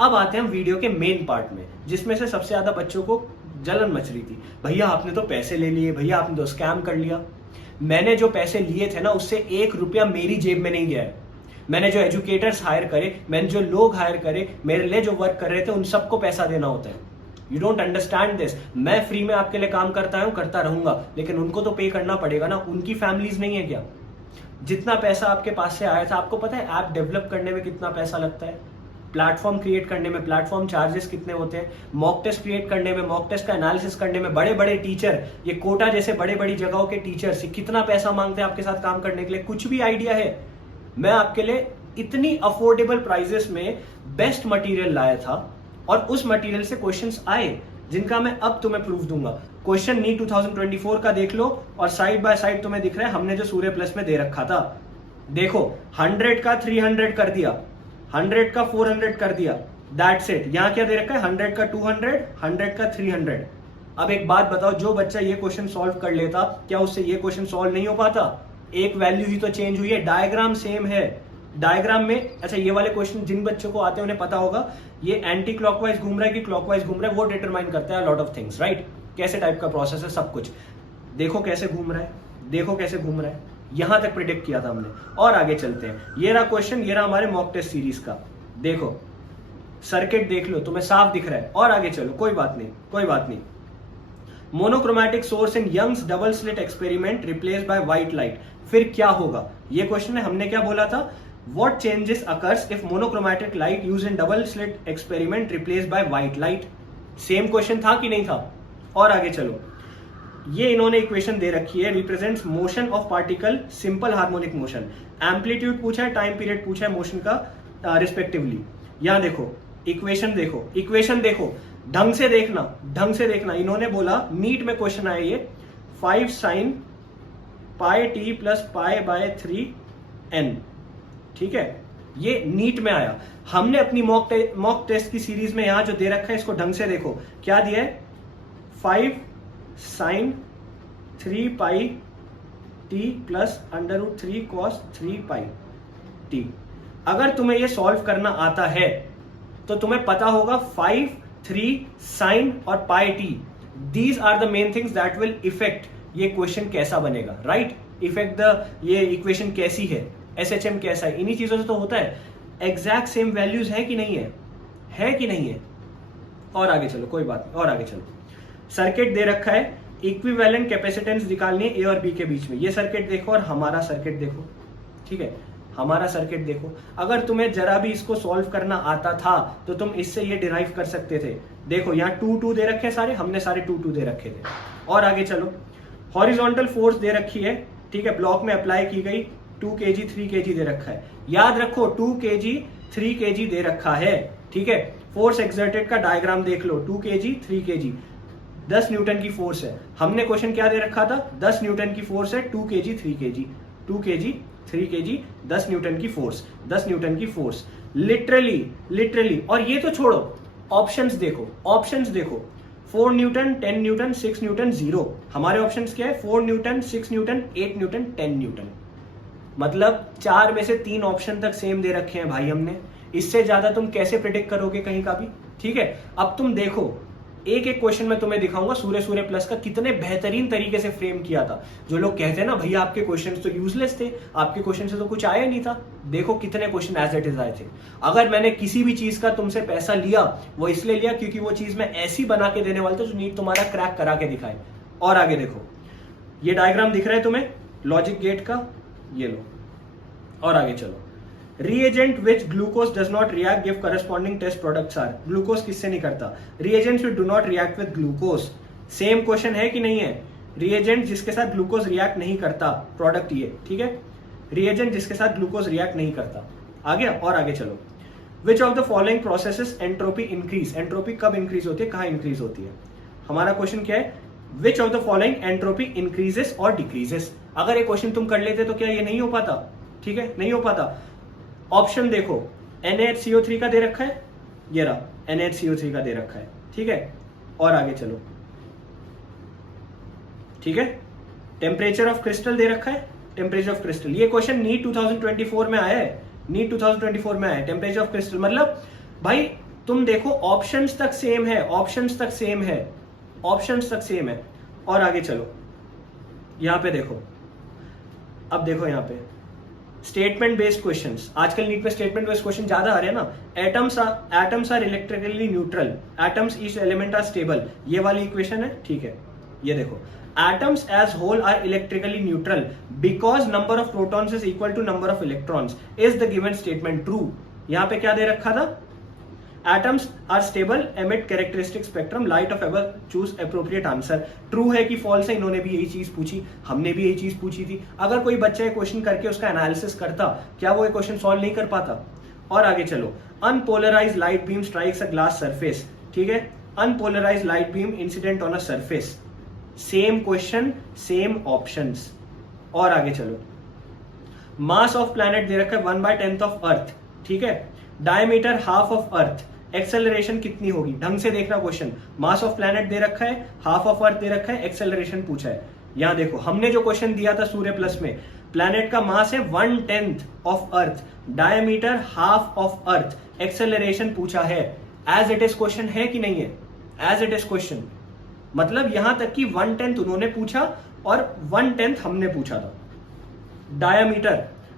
अब आते हैं हम वीडियो के मेन पार्ट में, जिसमें से सबसे ज्यादा बच्चों को जलन मच रही थी, भैया आपने तो पैसे ले लिए, भैया आपने तो स्कैम कर लिया। मैंने जो पैसे लिए थे ना, उससे 1 रुपया मेरी जेब में नहीं गया है। मैंने जो एजुकेटर्स हायर करे, मैंने जो लोग हायर करे, मेरे लिए जो वर्क कर रहे थे, उन सबको पैसा देना होता है। You don't understand this. मैं फ्री में आपके लिए काम करता हूं, करता रहूंगा, लेकिन उनको तो पे करना पड़ेगा ना। उनकी फैमिलीज नहीं है क्या? जितना पैसा आपके पास से आया था, आपको पता है ऐप डेवलप करने में कितना पैसा लगता है, प्लेटफॉर्म क्रिएट करने में प्लेटफॉर्म चार्जेस कितने होते हैं, मॉक टेस्ट क्रिएट करने में, मॉक टेस्ट का एनालिसिस करने में, बड़े बड़े टीचर, ये कोटा जैसे बड़ी बड़ी जगहों के टीचर्स कितना पैसा मांगते हैं आपके साथ काम करने के लिए? कुछ भी आइडिया है? मैं आपके लिए इतनी अफोर्डेबल प्राइजेस में बेस्ट मटेरियल लाया था, और उस मटेरियल से क्वेश्चंस आए जिनका मैं अब तुम्हें प्रूफ दूंगा। क्वेश्चन नीट 2024 का देख लो, और साइड बाय साइड तुम्हें दिख रहा है हमने जो सूर्य प्लस में दे रखा था। देखो 100 का 300 कर दिया, 100 का 400 कर दिया, दैट्स इट। यहां क्या दे रखा है? 100 का 200, 100 का 300। अब एक बात बताओ, जो बच्चा ये क्वेश्चन सॉल्व कर लेता, क्या उससे ये क्वेश्चन सॉल्व नहीं हो पाता? एक वैल्यू ही तो चेंज हुई है, डायग्राम सेम है। डायग्राम में, अच्छा ये वाले क्वेश्चन जिन बच्चों को आते हैं उन्हें पता होगा, ये एंटी क्लॉकवाइज घूम रहा है कि क्लॉकवाइज घूम रहा है, वो डिटरमाइन करता है लॉट ऑफ थिंग्स, राइट? कैसे टाइप का प्रोसेस है, सब कुछ। देखो कैसे घूम रहा है, देखो कैसे घूम रहा है, यहां तक प्रिडिक्ट किया था हमने। और आगे चलते हैं, ये रहा क्वेश्चन, ये रहा हमारे मॉक टेस्ट सीरीज का। देखो सर्किट देख लो, तुम्हें साफ दिख रहा है। और आगे चलो, कोई बात नहीं, कोई बात नहीं। Monochromatic source in Young's double slit experiment replace by white light, फिर क्या होगा? ये क्वेश्चन है, हमने क्या बोला था? What changes occurs if monochromatic light used in double slit experiment replaced by white light? Same question था कि नहीं था? और आगे चलो, ये इन्होंने इक्वेशन दे रखी है, represents motion of particle, simple harmonic motion. Amplitude पूछा है, टाइम पीरियड पूछा है मोशन का रिस्पेक्टिवली। यहां देखो इक्वेशन, देखो इक्वेशन, देखो ढंग से देखना, ढंग से देखना। इन्होंने बोला, नीट में क्वेश्चन आया ये, 5 sin pi T plus pi by 3n, ठीक है? ये नीट में आया। हमने अपनी मॉक टेस्ट की सीरीज में यहां जो दे रखा है, इसको ढंग से देखो, क्या दिया है? 5 sin 3 pi T plus √3 cos 3 pi T. अगर तुम्हें ये सॉल्व करना आता है तो तुम्हें पता होगा 5, 3 sin और pi t, these are the main things that will effect ये क्वेश्चन कैसा बनेगा, राइट? इफेक्ट द ये इक्वेशन कैसी है, SHM कैसा है, इन्हीं चीजों से तो होता है। एग्जैक्ट सेम वैल्यूज है कि नहीं है? है कि नहीं है? और आगे चलो, कोई बात नहीं, और आगे चलो। सर्किट दे रखा है, इक्विवेलेंट कैपेसिटेंस निकालनी है ए और बी के बीच में। ये सर्किट देखो और हमारा सर्किट देखो, ठीक है? हमारा सर्किट देखो। अगर तुम्हें जरा भी इसको सॉल्व करना आता था तो तुम इससे ये डिराइव कर सकते थे। देखो यहाँ 2 दे रखे सारे, हमने सारे 2 दे रखे थे। और आगे चलो, हॉरिजॉन्टल फोर्स दे रखी है, ठीक है? ब्लॉक में अप्लाई की गई, 2 kg 3 kg दे रखा है। याद रखो 2 kg 3 kg दे रखा है, ठीक है? फोर्स एक्सर्टेड का डायग्राम देख लो, 2 kg 3 kg, 10 न्यूटन की फोर्स है। हमने क्वेश्चन क्या दे रखा था? 10 न्यूटन की फोर्स है, 2 kg 3 kg, 2 kg 3 kg, 10 Newton की फोर्स, 10 न्यूटन की फोर्स, लिटरली। और ये तो छोड़ो, ऑप्शंस देखो, ऑप्शंस देखो, 4 न्यूटन, 10 न्यूटन, 6 न्यूटन, 0। हमारे ऑप्शंस क्या है? 4 न्यूटन, 6 न्यूटन, 8 न्यूटन, 10 न्यूटन। मतलब 4 में से 3 ऑप्शन तक सेम दे रखे हैं भाई हमने। इससे ज्यादा तुम कैसे प्रिडिक्ट करोगे कहीं का भी, ठीक है? अब तुम देखो, एक एक क्वेश्चन में तुम्हें दिखाऊंगा सूर्य प्लस का कितने बेहतरीन तरीके से फ्रेम किया था। जो लोग कहते हैं ना भैया आपके क्वेश्चंस तो यूजलेस थे, आपके क्वेश्चन से तो कुछ आया नहीं था, देखो कितने क्वेश्चन एज इट इज आए थे। अगर मैंने किसी भी चीज का तुमसे पैसा लिया, वो इसलिए लिया क्योंकि वो चीज मैं ऐसी बना के देने वाला था जो नीट तुम्हारा क्रैक करा के दिखाए। और आगे देखो, ये डायग्राम दिख रहा है तुम्हें लॉजिक गेट का, ये लो। और आगे चलो, reagent which glucose does not react give corresponding test products are। Glucose किससे नहीं करता? reagents which do not react with glucose। Same question है कि नहीं है? reagent जिसके साथ ग्लूकोज रिएक्ट नहीं करता, प्रोडक्ट ये, ठीक है? reagent जिसके साथ ग्लूकोज रिएक्ट नहीं करता। आगे, और आगे चलो, which of the following processes entropy increase। Entropy कब इंक्रीज होती है, कहां इंक्रीज होती है? हमारा क्वेश्चन क्या है? which of the following entropy increases और decreases। अगर ये क्वेश्चन तुम कर लेते तो क्या ये नहीं हो पाता? ठीक है, नहीं हो पाता। ऑप्शन देखो, NaHCO3 का दे रखा है, ये रहा NaHCO3 का दे रखा है, ठीक है? और आगे चलो, ठीक है? टेम्परेचर ऑफ क्रिस्टल दे रखा है, टेम्परेचर ऑफ क्रिस्टल। ये क्वेश्चन नीट 2024 में आया है, नीट 2024 में आया है। टेम्परेचर ऑफ क्रिस्टल मतलब भाई तुम देखो ऑप्शंस तक सेम है, ऑप्शंस तक सेम है, ऑप्शंस तक सेम है। और आगे चलो, यहां पे देखो, अब देखो यहां पे स्टेटमेंट बेस्ड क्वेश्चंस, आजकल नीट में स्टेटमेंट बेस्ड क्वेश्चन ज्यादा आ रहे हैं ना। Atoms are electrically neutral, atoms each element are stable, ये वाली इक्वेशन है, ठीक है। ये देखो, atoms as whole are electrically neutral because number of protons is equal to number of electrons, is the given statement true? यहां पे क्या दे रखा था? Atoms are stable, emit characteristic spectrum, light of ever, choose appropriate answer। True है कि false है? इन्होंने भी यही चीज पूछी, हमने भी यही चीज पूछी थी। अगर कोई बच्चा ये क्वेश्चन करके उसका एनालिसिस करता, क्या वो ये क्वेश्चन सॉल्व नहीं कर पाता? और आगे चलो, unpolarise light beam strikes a glass surface, ठीक है, unpolarise light beam incident on a surface, same question same options. और आगे चलो, मास ऑफ प्लैनेट दे रखा है 1/10 ऑफ अर्थ, ठीक है, diameter half of earth, acceleration कितनी होगी? ढंग से देखना क्वेश्चन, मास ऑफ प्लैनेट दे रखा है, हाफ ऑफ अर्थ दे रखा है, एक्सेलरेशन पूछा है। यहां देखो, हमने जो क्वेश्चन दिया था सूर्य प्लस में, प्लैनेट का मास है 1/10 of earth, diameter half of earth, acceleration पूछा है। एज इट इज क्वेश्चन है कि नहीं है? एज इट इज क्वेश्चन, मतलब यहां तक कि 1/10 उन्होंने पूछा और 1/10 हमने पूछा था।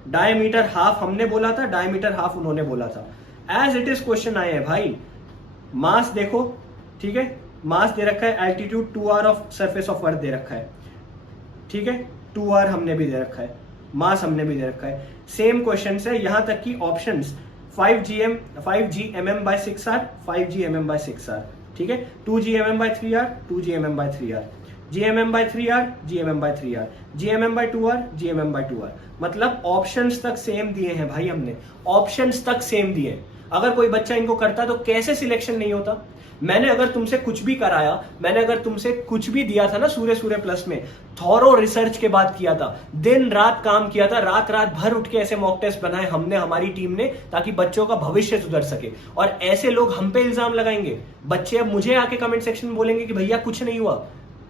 डायमीटर हाफ हमने बोला था, डायमीटर हाफ उन्होंने बोला था। एज इट इज क्वेश्चन आए हैं भाई। मास देखो, ठीक है, मास दे रखा है, altitude 2r of surface of earth दे रखा है, ठीक है, 2r हमने भी दे रखा है, मास हमने भी दे रखा है। सेम क्वेश्चन है, यहां तक कि options 5g mm/6r, 5g mm/6r, ठीक है, 2g mm/3r, 2g mm/3r, gmm/3r, gmm/3r, gmm/2r, gmm/2r। मतलब ऑप्शंस तक सेम दिए हैं भाई, हमने ऑप्शंस तक सेम दिए। अगर कोई बच्चा इनको करता तो कैसे सिलेक्शन नहीं होता? मैंने अगर तुमसे कुछ भी कराया, मैंने अगर तुमसे कुछ भी दिया था ना सूर्य प्लस में, थॉरो रिसर्च के बाद किया था, दिन रात काम किया था, रात भर उठ के ऐसे मॉक टेस्ट बनाए हमने, हमारी टीम ने, ताकि बच्चों का भविष्य सुधर सके। और ऐसे लोग हम पे इल्जाम लगाएंगे, बच्चे अब मुझे आके कमेंट सेक्शन में बोलेंगे कि भैया कुछ नहीं हुआ,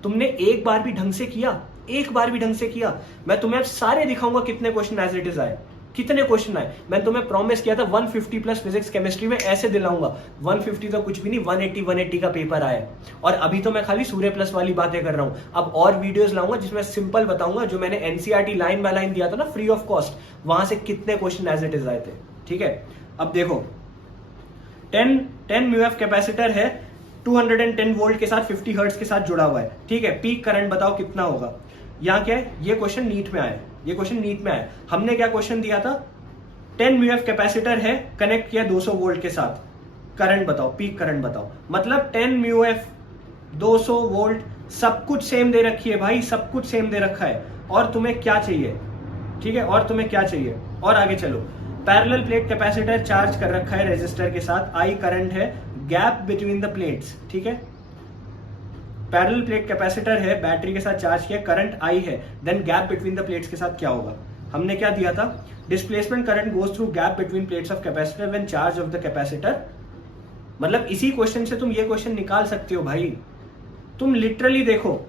तुमने एक बार भी ढंग से किया, एक बार भी ढंग से किया। मैं तुम्हें अब सारे दिखाऊंगा कितने क्वेश्चन एज इट इज आए, कितने क्वेश्चन आए। मैं तुम्हें प्रॉमिस किया था 150 प्लस फिजिक्स केमिस्ट्री में ऐसे दिलाऊंगा। 150 तो कुछ भी नहीं, 180 का पेपर आया। और अभी तो मैं खाली सूर्य प्लस वाली बातें कर रहा हूं, अब और वीडियोस लाऊंगा जिसमें सिंपल बताऊंगा, जो मैंने एनसीईआरटी लाइन बाय लाइन दिया था ना फ्री ऑफ कॉस्ट, वहां से कितने क्वेश्चन एज इट इज आए थे, ठीक है। अब देखो, 10 म्यूएफ कैपेसिटर है, 210 वोल्ट के साथ 50 हर्ट्ज के साथ जुड़ा हुआ है, ठीक है, पीक करंट बताओ कितना होगा। यहां क्या है, ये क्वेश्चन नीट में आया, ये क्वेश्चन नीट में आया। हमने क्या क्वेश्चन दिया था, 10 म्यूएफ कैपेसिटर है, कनेक्ट किया 200 वोल्ट के साथ, करंट बताओ, पीक करंट बताओ। मतलब 10 म्यूएफ, 200 वोल्ट, सब कुछ सेम दे रखी है भाई, सब कुछ सेम दे रखा है। और तुम्हें क्या चाहिए, ठीक है, और तुम्हें क्या चाहिए। और आगे चलो, पैरेलल प्लेट कैपेसिटर चार्ज कर रखा है रेजिस्टर के साथ, आई करंट है, गैप बिटवीन द प्लेट्स, ठीक है, पैरेलल प्लेट कैपेसिटर है, बैटरी के साथ चार्ज किया, करंट आई है, then gap between the plates के साथ क्या होगा। हमने क्या दिया था, displacement current goes through gap between plates of capacitor when charge of the capacitor. मतलब इसी क्वेश्चन से तुम ये क्वेश्चन निकाल सकते हो भाई। तुम लिटरली देखो,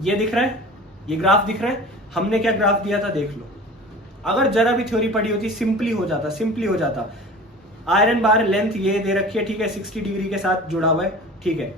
ये दिख रहा है, ये ग्राफ दिख रहा है, हमने क्या ग्राफ दिया था देख लो। अगर जरा भी थ्योरी पढ़ी होती सिंपली हो जाता, सिंपली हो जाता। आयरन बार लेंथ ये दे रखी है, ठीक है, 60 डिग्री के साथ जुड़ा हुआ है, ठीक है,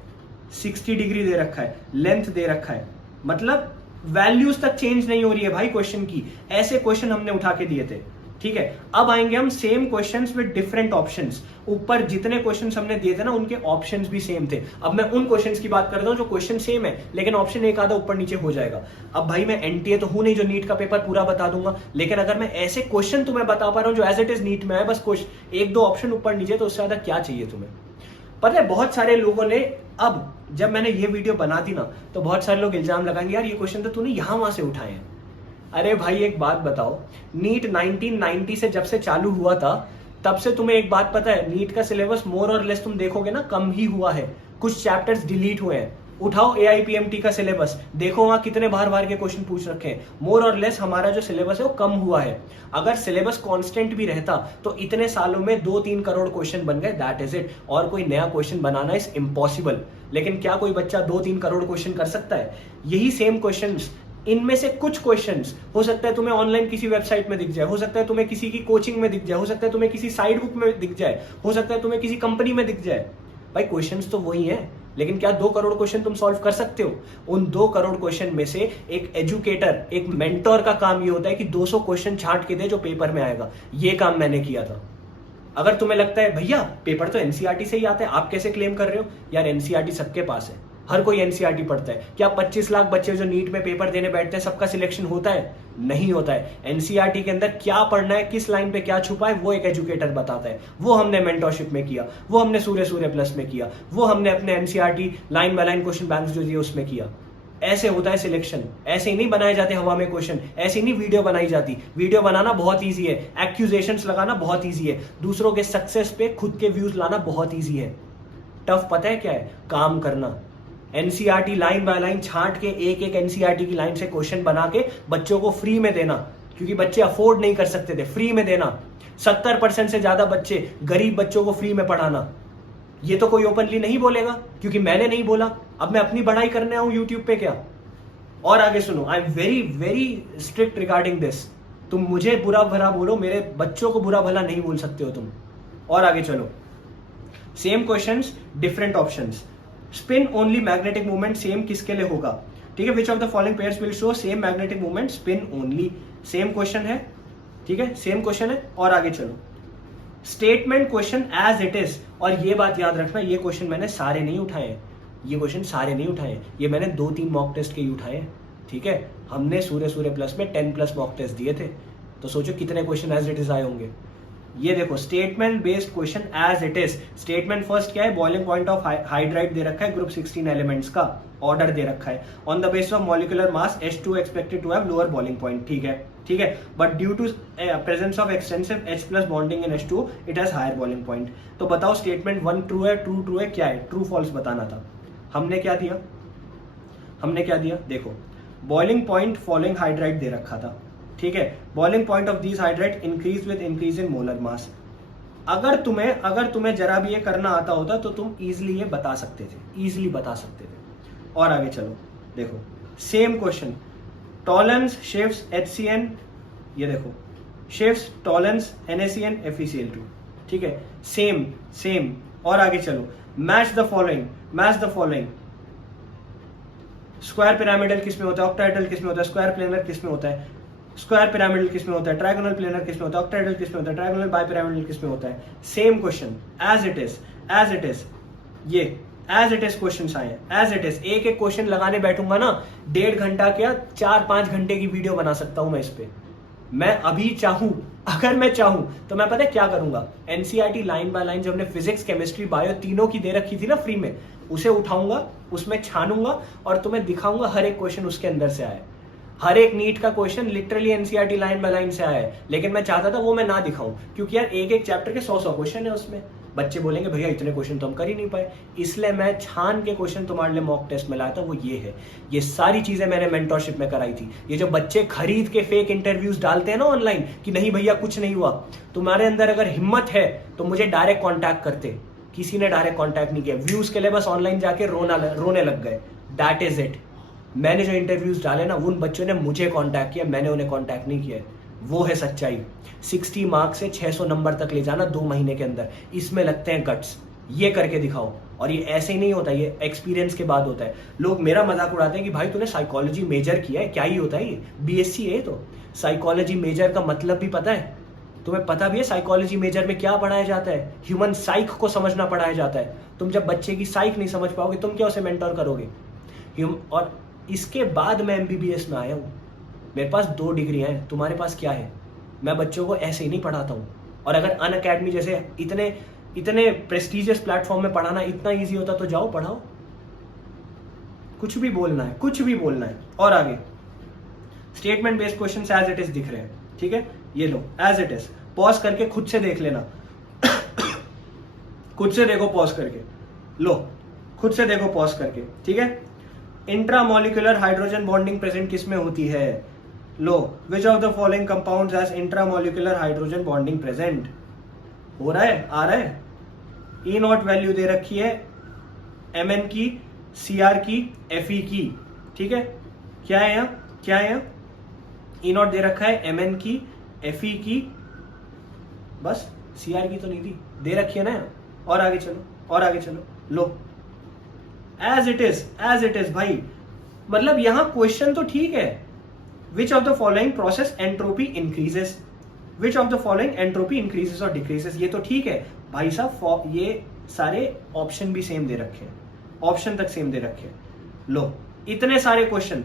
60 डिग्री दे रखा है, लेंथ दे रखा है, मतलब वैल्यूज तक चेंज नहीं हो रही है भाई क्वेश्चन की। ऐसे क्वेश्चन हमने उठा के दिए थे, ठीक है। अब आएंगे हम same questions with different options. ऊपर जितने क्वेश्चंस हमने दिए थे ना, उनके ऑप्शंस भी सेम थे। अब मैं उन क्वेश्चंस की बात करता हूं जो क्वेश्चन सेम है, लेकिन ऑप्शन एक आधा ऊपर नीचे हो जाएगा। अब भाई मैं एनटीए तो हूं नहीं जो नीट का पेपर पूरा बता दूंगा, लेकिन अगर मैं ऐसे क्वेश्चन तुम्हें बता पा रहा हूं जो एज इट इज नीट में है, बस क्वेश्चन एक दो ऑप्शन ऊपर नीचे, तो उससे ज्यादा क्या चाहिए तुम्हें। पता है बहुत सारे लोगों ने, अब जब मैंने ये वीडियो बना दी ना, तो बहुत सारे लोग इल्जाम लगाएंगे, यार ये क्वेश्चन तो तूने यहां वहां से उठाए हैं। अरे भाई एक बात बताओ, नीट 1990 से जब से चालू हुआ था, तब से तुम्हें एक बात पता है, नीट का सिलेबस मोर और लेस तुम देखोगे ना, कम ही हुआ है। कुछ चैप्टर्स डिलीट हुए हैं। उठाओ AIPMT का सिलेबस, देखो वहां कितने बार के क्वेश्चन पूछ रखे हैं। मोर और लेस हमारा जो सिलेबस है वो कम हुआ है। अगर सिलेबस कांस्टेंट भी रहता तो इतने सालों में 2-3 करोड़ क्वेश्चन बन गए, दैट इज इट। और कोई नया क्वेश्चन बनाना इज इम्पॉसिबल। लेकिन क्या कोई बच्चा 2-3 करोड़ क्वेश्चन कर सकता है? यही सेम क्वेश्चन इनमें से कुछ क्वेश्चंस हो सकता है तुम्हें ऑनलाइन किसी वेबसाइट में दिख जाए, हो सकता है तुम्हें किसी की कोचिंग में दिख जाए, हो सकता है तुम्हें किसी साइड बुक में दिख जाए, हो सकता है तुम्हें किसी कंपनी में दिख जाए। भाई क्वेश्चंस तो वही हैं, लेकिन क्या 2 करोड़ क्वेश्चन तुम सॉल्व कर सकते हो? उन 2 करोड़ क्वेश्चन में से एक एजुकेटर, एक मेंटोर का काम ये होता है कि 200 क्वेश्चन छांट के दे जो पेपर में आएगा। ये काम मैंने किया था। अगर तुम्हें लगता है भैया पेपर तो एनसीईआरटी से ही आता है, आप कैसे क्लेम कर रहे हो? यार एनसीईआरटी सबके पास है, हर कोई एनसीईआरटी पढ़ता है। क्या 25 लाख बच्चे जो नीट में पेपर देने बैठते हैं सबका सिलेक्शन होता है? नहीं होता है। एनसीईआरटी के अंदर क्या पढ़ना है, किस लाइन पे क्या छुपा है, वो एक एजुकेटर बताता है। वो हमने मेंटरशिप में किया, वो हमने सूर्य सूर्य प्लस में किया, वो हमने अपने NCERT line by line question bank जो दिए उसमें किया। ऐसे होता है सिलेक्शन, ऐसे ही नहीं बनाए जाते हवा में क्वेश्चन, ऐसे नहीं वीडियो बनाई जाती। वीडियो बनाना बहुत ईजी है, एक्यूजेशंस लगाना बहुत ईजी है, दूसरों के सक्सेस पे खुद के व्यूज लाना बहुत ईजी है। टफ पता है क्या है? काम करना। एनसीईआरटी लाइन बाय लाइन छांट के एक एक एनसीईआरटी की लाइन से क्वेश्चन बना के बच्चों को फ्री में देना, क्योंकि बच्चे अफोर्ड नहीं कर सकते थे। फ्री में देना, 70% से ज्यादा बच्चे, गरीब बच्चों को फ्री में पढ़ाना। ये तो कोई ओपनली नहीं बोलेगा, क्योंकि मैंने नहीं बोला। अब मैं अपनी पढ़ाई करने आऊं यूट्यूब पे क्या? और आगे सुनो, I am very very strict regarding this. तुम मुझे बुरा भला बोलो, मेरे बच्चों को बुरा भला नहीं बोल सकते हो तुम। और आगे चलो, same questions different options. Spin only magnetic movement same किसके लिए होगा? ठीक है, which of the following pairs will show same magnetic movement spin only? Same question है, ठीक है, सेम क्वेश्चन है। और आगे चलो, statement question as it is. और ये बात याद रखना, ये क्वेश्चन मैंने सारे नहीं उठाए, ये क्वेश्चन सारे नहीं उठाए, ये मैंने 2-3 मॉक टेस्ट के ही उठाए। ठीक है, हमने सूर्य सूर्य प्लस में 10+ मॉक टेस्ट दिए थे, तो सोचो कितने क्वेश्चन एज इट इज आए होंगे। ये देखो, statement based question as it is. Statement first क्या है? बॉइलिंग पॉइंट ऑफ हाइड्राइड दे रखा है, ग्रुप 16 एलिमेंट्स का ऑर्डर दे रखा है। On the basis of molecular mass H2 expected to have lower boiling point. ठीक है, ठीक है, but due to presence of extensive H+ bonding in H2 it has higher boiling point. तो बताओ स्टेटमेंट 1 ट्रू है, ट्रू है, क्या है? ट्रू फॉल्स बताना था। हमने क्या दिया? हमने क्या दिया? देखो, बॉइलिंग पॉइंट फॉलोइंग हाइड्राइड दे रखा था। ठीक है, boiling point of these hydride increase with increase in molar mass. अगर तुम्हें जरा भी ये करना आता होता तो तुम इजिली ये बता सकते थे, इजिली बता सकते थे। और आगे चलो, देखो same question, Tollens shifts HCN, ये देखो शिफ्ट्स टॉलेंस NaCN FeCl2। ठीक है, सेम सेम। और आगे चलो, match the following. Square pyramidal किस में होता है? ऑक्टाहेड्रल किस में होता है? स्क्वायर प्लेनर किस में होता है? स्क्वायर पिरामिडल किस में होता है? ट्रायगोनल प्लेनर किस में होता है? ऑक्टाहेड्रल किस में होता है? ट्रायगोनल बाइपिरामिडल किस में होता है? Same question as it is. ये एज इट इज क्वेश्चन आए हैं, एज इट इज। एक एक क्वेश्चन लगाने बैठूंगा ना, 1.5 घंटा क्या 4-5 घंटे की वीडियो बना सकता हूं मैं इस पे। मैं अभी चाहूं, अगर मैं चाहूं तो मैं पता है क्या करूंगा? एनसीईआरटी लाइन बाय लाइन जो हमने फिजिक्स, केमिस्ट्री, बायो तीनों की दे रखी थी ना फ्री में, उसे उठाऊंगा, उसमें छानूंगा और तुम्हें दिखाऊंगा हर एक क्वेश्चन उसके अंदर से आया। हर एक नीट का question literally NCERT line by line से आया है, लेकिन मैं चाहता था वो मैं ना दिखाऊं, क्योंकि यार एक एक चैप्टर के 100 क्वेश्चन है उसमें। बच्चे बोलेंगे भैया इतने क्वेश्चन तो हम कर ही नहीं पाए, इसलिए मैं छान के क्वेश्चन तुम्हारे लिए मॉक टेस्ट में लाया था। वो ये है, ये सारी चीजें मैंने मेंटरशिप में कराई थी। ये जो बच्चे खरीद के फेक इंटरव्यूज डालते हैं ना ऑनलाइन कि नहीं भैया कुछ नहीं हुआ, तुम्हारे अंदर अगर हिम्मत है तो मुझे डायरेक्ट कॉन्टैक्ट करते। किसी ने डायरेक्ट कॉन्टैक्ट नहीं किया, व्यूज के लिए बस ऑनलाइन जाके रोने लग गए। That is it. मैंने जो इंटरव्यूज डाले ना, उन बच्चों ने मुझे कांटेक्ट किया, मैंने उन्हें कांटेक्ट नहीं किया। वो है सच्चाई। 60 मार्क्स से 600 नंबर तक ले जाना 2 महीने के अंदर, इसमें लगते हैं गट्स। ये करके दिखाओ। और ये ऐसे ही नहीं होता, ये एक्सपीरियंस के बाद होता है। लोग मेरा मजाक उड़ाते हैं कि भाई तूने साइकोलॉजी मेजर किया है, क्या ही होता है ये? BSc है तो। साइकोलॉजी मेजर का मतलब भी पता है? तुम्हें पता भी है साइकोलॉजी मेजर में क्या पढ़ाया जाता है? ह्यूमन साइक को समझना पढ़ाया जाता है। तुम जब बच्चे की साइक नहीं समझ पाओगे, तुम क्या उसे मेंटर करोगे? और इसके बाद मैं MBBS में आया हूँ। मेरे पास 2 डिग्रियां हैं, तुम्हारे पास क्या है? मैं बच्चों को ऐसे ही नहीं पढ़ाता हूँ। और अगर अनअकैडमी जैसे इतने प्रेस्टिजियस प्लेटफॉर्म में पढ़ाना इतना इजी होता तो जाओ पढ़ाओ। कुछ भी बोलना है, कुछ भी बोलना है। और आगे, statement based question as it is दिख रहे हैं। ठीक है, ये लो एज इट इज। पॉज करके खुद से देख लेना। खुद से देखो पॉज करके, लो खुद से देखो पॉज करके। ठीक है, इंट्रामोलिकुलर हाइड्रोजन बॉन्डिंग प्रेजेंट किस में होती है? लो, which of the following compounds has intramolecular hydrogen bonding present? हो रहा है, आ रहा है। E0 वैल्यू दे रखी है, Mn की, Cr की, Fe की। ठीक है, क्या है यहाँ? क्या है, ई नॉट दे रखा है, एम एन की, एफ ई की, बस सी आर की तो नहीं थी, दे रखी है ना। और आगे चलो, और आगे चलो, लो एज इट इज भाई। मतलब यहां क्वेश्चन तो ठीक है, which of the following process entropy increases, which of the following entropy increases और डिक्रीजेस, ये तो ठीक है भाई साहब। ये सारे ऑप्शन भी सेम दे रखे हैं, ऑप्शन तक सेम दे रखे हैं। लो इतने सारे क्वेश्चन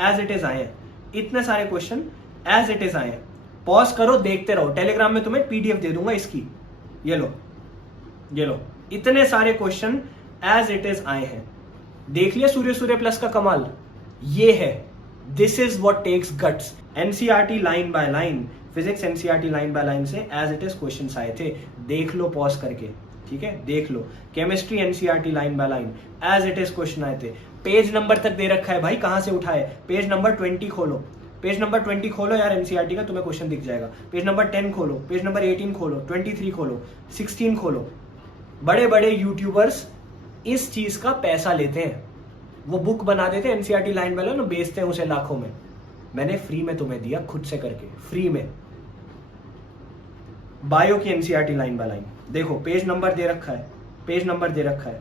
एज इट इज आए हैं, इतने सारे क्वेश्चन एज इट इज आए हैं। पॉज करो, देखते रहो, टेलीग्राम में तुम्हें पीडीएफ दे दूंगा इसकी। ये लो इतने सारे क्वेश्चन एज इट इज आए हैं। देख लिया सूर्य प्लस का कमाल, ये है, this is what takes guts. NCERT line by line, physics NCERT line by line से एज इट इज क्वेश्चन आए थे, देख लो पॉज करके, ठीक है, देख लो। Chemistry NCERT line by line as it is question आए थे। पेज नंबर तक दे रखा है भाई, कहां से उठाए, पेज नंबर 20 खोलो, पेज नंबर 20 खोलो यार एनसीईआरटी का, तुम्हें क्वेश्चन दिख जाएगा। पेज नंबर 10 खोलो, पेज नंबर 18 खोलो, 23 खोलो, 16 खोलो। बड़े बड़े यूट्यूबर्स इस चीज का पैसा लेते हैं, वो बुक बना देते हैं एनसीईआरटी लाइन बाय लाइन, बेचते हैं उसे लाखों में। मैंने फ्री में तुम्हें दिया, खुद से करके, फ्री में। बायो की एनसीईआरटी लाइन बाय लाइन देखो, पेज नंबर दे रखा है, पेज नंबर दे रखा है,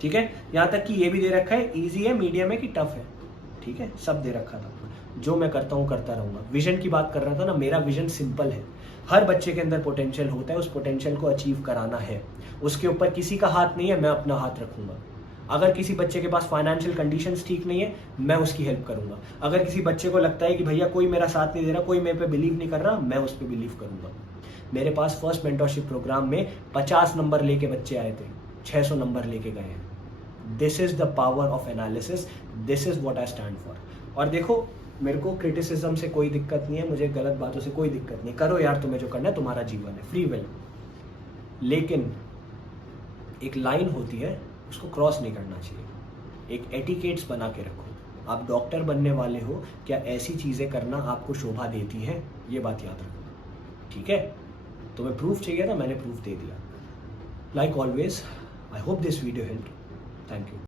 ठीक है। यहां तक कि ये भी दे रखा है, इजी है, मीडियम है कि टफ है, ठीक है, सब दे रखा था। जो मैं करता हूं करता रहूंगा। विजन की बात कर रहा था ना, मेरा विजन सिंपल है, हर बच्चे के अंदर पोटेंशियल होता है, उस पोटेंशियल को अचीव कराना है। उसके ऊपर किसी का हाथ नहीं है, मैं अपना हाथ रखूंगा। अगर किसी बच्चे के पास फाइनेंशियल कंडीशंस ठीक नहीं है, मैं उसकी हेल्प करूंगा। अगर किसी बच्चे को लगता है कि भैया कोई मेरा साथ नहीं दे रहा, कोई मेरे पे बिलीव नहीं कर रहा, मैं उस पर बिलीव करूंगा। मेरे पास फर्स्ट मेंटरशिप प्रोग्राम में 50 नंबर लेके बच्चे आए थे, 600 नंबर लेके गए हैं। This is the power of analysis, this is what I stand for. और देखो, मेरे को क्रिटिसिज्म से कोई दिक्कत नहीं है, मुझे गलत बातों से कोई दिक्कत नहीं। करो यार, तुम्हें जो करना है, तुम्हारा जीवन है, फ्री विल। लेकिन एक लाइन होती है, उसको क्रॉस नहीं करना चाहिए। एक एटिकेट्स बना के रखो। आप डॉक्टर बनने वाले हो, क्या ऐसी चीजें करना आपको शोभा देती है, ये बात याद रखो, ठीक है। तुम्हें प्रूफ चाहिए था, मैंने प्रूफ दे दिया। Like always, I hope this video helped. Thank you.